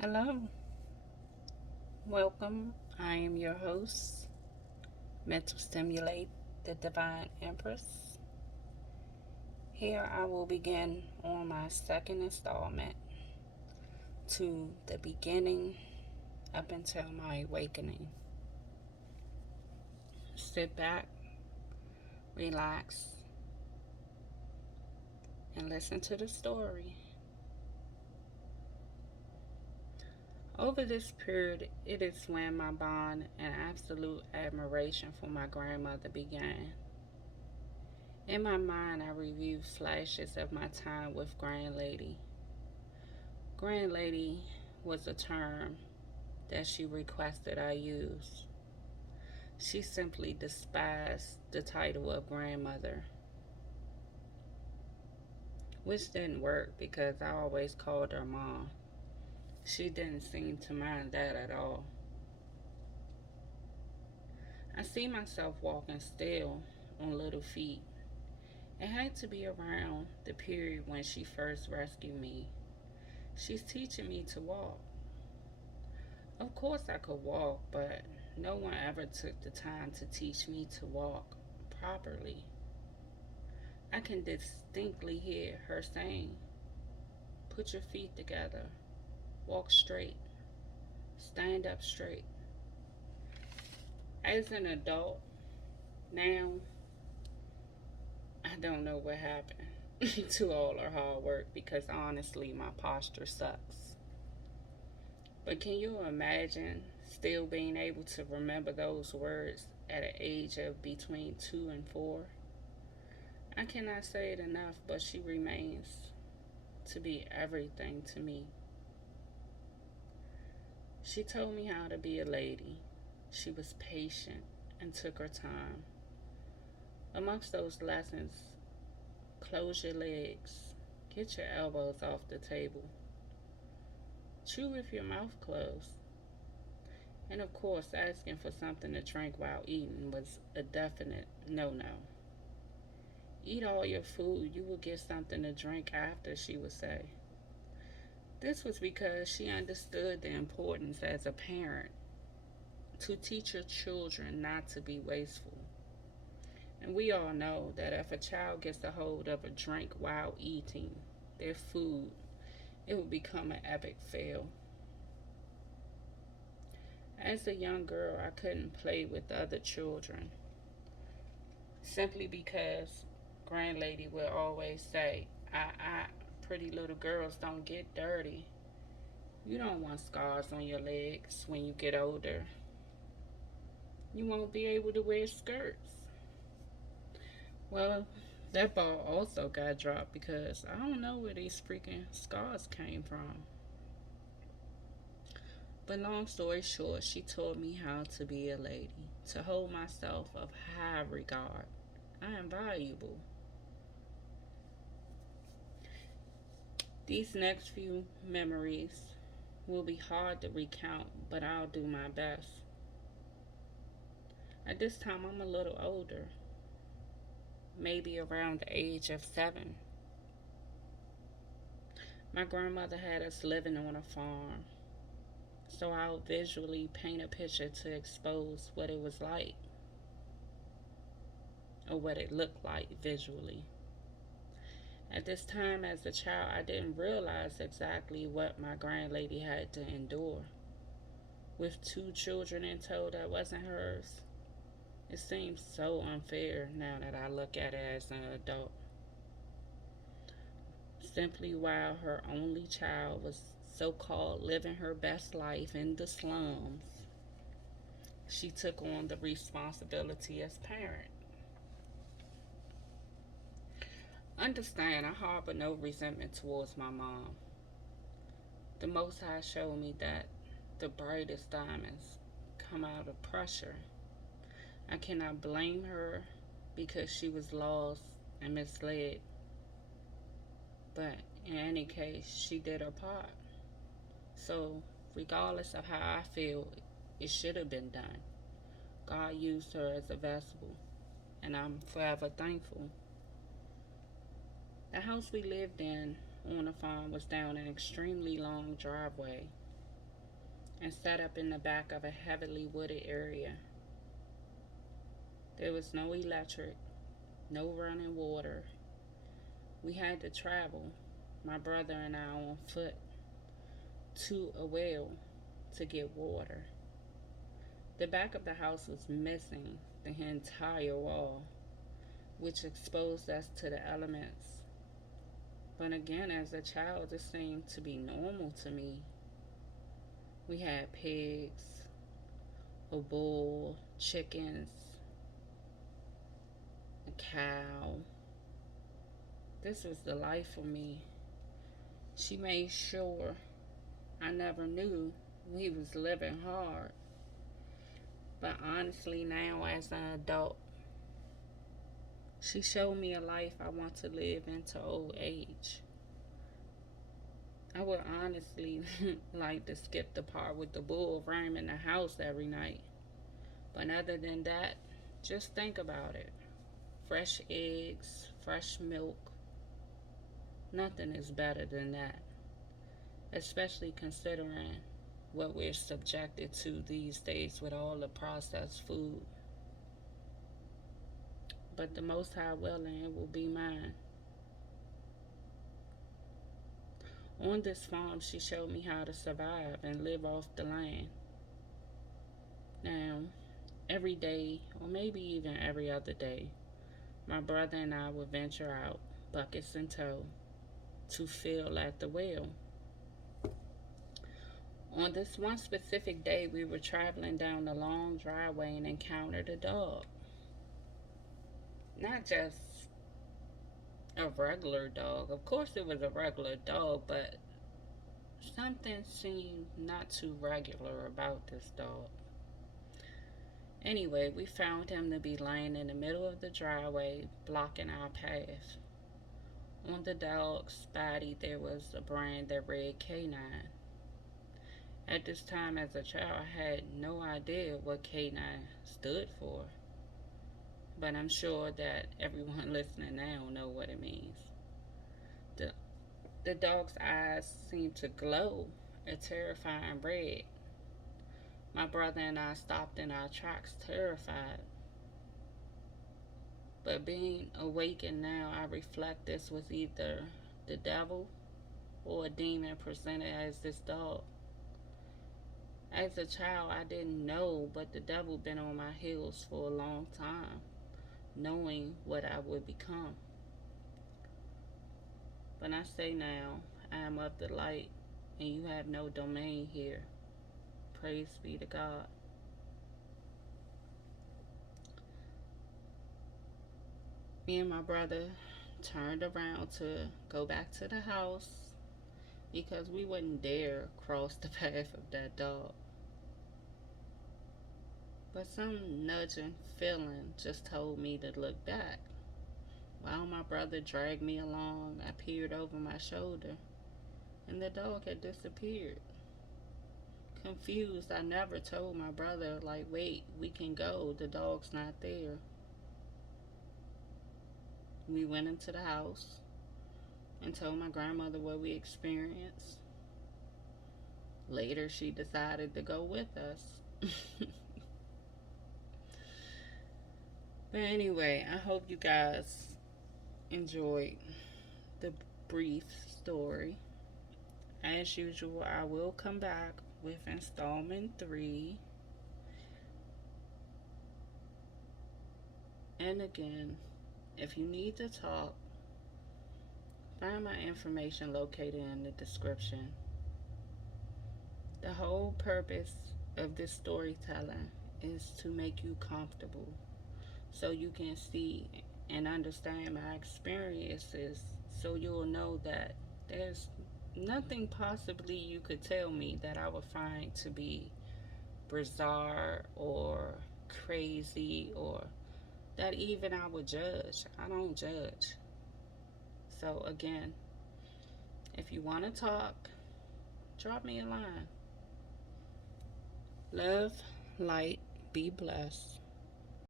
Hello, welcome. I am your host, Mental Stimulate, the Divine Empress. Here I will begin on my second installment to the beginning up until my awakening. Sit back, relax, and listen to the story. Over this period, it is when my bond and absolute admiration for my grandmother began. In my mind, I review flashes of my time with Grandlady. Grandlady was a term that she requested I use. She simply despised the title of grandmother, which didn't work because I always called her mom. She didn't seem to mind that at all. I see myself walking still on little feet. It had to be around the period when she first rescued me. She's teaching me to walk. Of course, I could walk, but no one ever took the time to teach me to walk properly. I can distinctly hear her saying, "Put your feet together, walk straight, stand up straight." As an adult, now I don't know what happened to all her hard work because honestly, my posture sucks. But can you imagine still being able to remember those words at an age of between 2 and 4? I cannot say it enough, but she remains to be everything to me. She told me how to be a lady. She was patient and took her time. Amongst those lessons, close your legs, get your elbows off the table, chew with your mouth closed. And of course, asking for something to drink while eating was a definite no no. Eat all your food, you will get something to drink after, she would say. This was because she understood the importance as a parent to teach your children not to be wasteful. And we all know that if a child gets a hold of a drink while eating their food, it will become an epic fail. As a young girl, I couldn't play with other children simply because Grandlady would always say, pretty little girls don't get dirty. You don't want scars on your legs when you get older. You won't be able to wear skirts. Well, that ball also got dropped because I don't know where these freaking scars came from. But long story short, she taught me how to be a lady, to hold myself of high regard. I am valuable. These next few memories will be hard to recount, but I'll do my best. At this time, I'm a little older, maybe around the age of 7. My grandmother had us living on a farm, so I'll visually paint a picture to expose what it was like, or what it looked like visually. At this time, as a child, I didn't realize exactly what my grandlady had to endure. With 2 children in tow that wasn't hers, it seems so unfair now that I look at it as an adult. Simply while her only child was so called living her best life in the slums, she took on the responsibility as parent. Understand, I harbor no resentment towards my mom. The Most High showed me that the brightest diamonds come out of pressure. I cannot blame her because she was lost and misled. But in any case, she did her part. So, regardless of how I feel, it should have been done. God used her as a vessel, and I'm forever thankful. The house we lived in on the farm was down an extremely long driveway. and sat up in the back of a heavily wooded area. There was no electric, no running water. We had to travel, my brother and I on foot, to a well to get water. The back of the house was missing the entire wall, which exposed us to the elements. But again, as a child, this seemed to be normal to me. We had pigs, a bull, chickens, a cow. This was the life for me. She made sure I never knew we was living hard. But honestly, now as an adult, she showed me a life I want to live into old age. I would honestly like to skip the part with the bull roaming the house every night. But other than that, just think about it. Fresh eggs, fresh milk, nothing is better than that. Especially considering what we're subjected to these days with all the processed food. But the Most High willing, it will be mine. On this farm, she showed me how to survive and live off the land. Now, every day, or maybe even every other day, my brother and I would venture out, buckets in tow, to fill at the well. On this one specific day, we were traveling down the long driveway and encountered a dog. Not just a regular dog. Of course, it was a regular dog, but something seemed not too regular about this dog. Anyway, we found him to be laying in the middle of the driveway, blocking our path. On the dog's body, there was a branded red canine. At this time, as a child, I had no idea what canine stood for, but I'm sure that everyone listening now know what it means. The, the dog's eyes seemed to glow a terrifying red. My brother and I stopped in our tracks, terrified. But being awakened now, I reflect this was either the devil or a demon presented as this dog. As a child, I didn't know, but the devil been on my heels for a long time, knowing what I would become. But I say now, I am of the light, and you have no domain here. Praise be to God. Me and my brother turned around to go back to the house because we wouldn't dare cross the path of that dog. But some nudging feeling just told me to look back. While my brother dragged me along, I peered over my shoulder, and the dog had disappeared. Confused, I never told my brother, like, wait, we can go, the dog's not there. We went into the house and told my grandmother what we experienced. Later, she decided to go with us. But anyway, I hope you guys enjoyed the brief story. As usual, I will come back with installment 3. And again, if you need to talk, find my information located in the description. The whole purpose of this storytelling is to make you comfortable so you can see and understand my experiences, so you'll know that there's nothing possibly you could tell me that I would find to be bizarre or crazy, or that even I would judge. I don't judge. So again, if you want to talk, drop me a line. Love, light, be blessed.